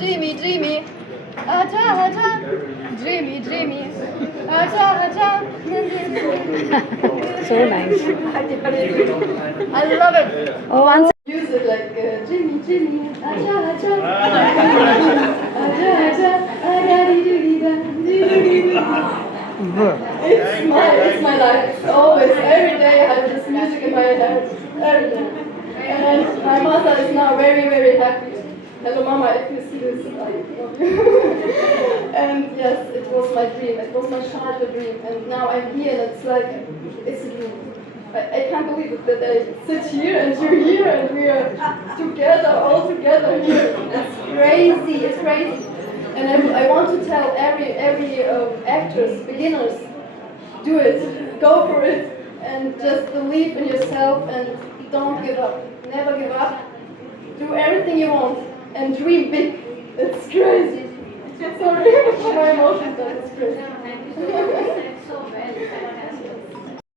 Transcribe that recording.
Dreamy, dreamy, aja, aja, dreamy, dreamy, aja, aja. So nice. I love it. Oh, once. Use it like dreamy, dreamy, aja, aja, aja, aja, It's my life. It's always, every day I have this music in my head. Every day. And my mother is now very, very happy. Hello, Mama, if you see this, I love you. And yes, it was my dream. It was my childhood dream. And now I'm here, and it's like, it's a dream. I can't believe it that I sit here and you're here and we are together, all together here. It's crazy. It's crazy. And I want to tell every actress, beginners, do it. Go for it. And just believe in yourself and don't give up. Never give up. Do everything you want. And dream big. It's crazy. Sorry for my emotions, but it's crazy.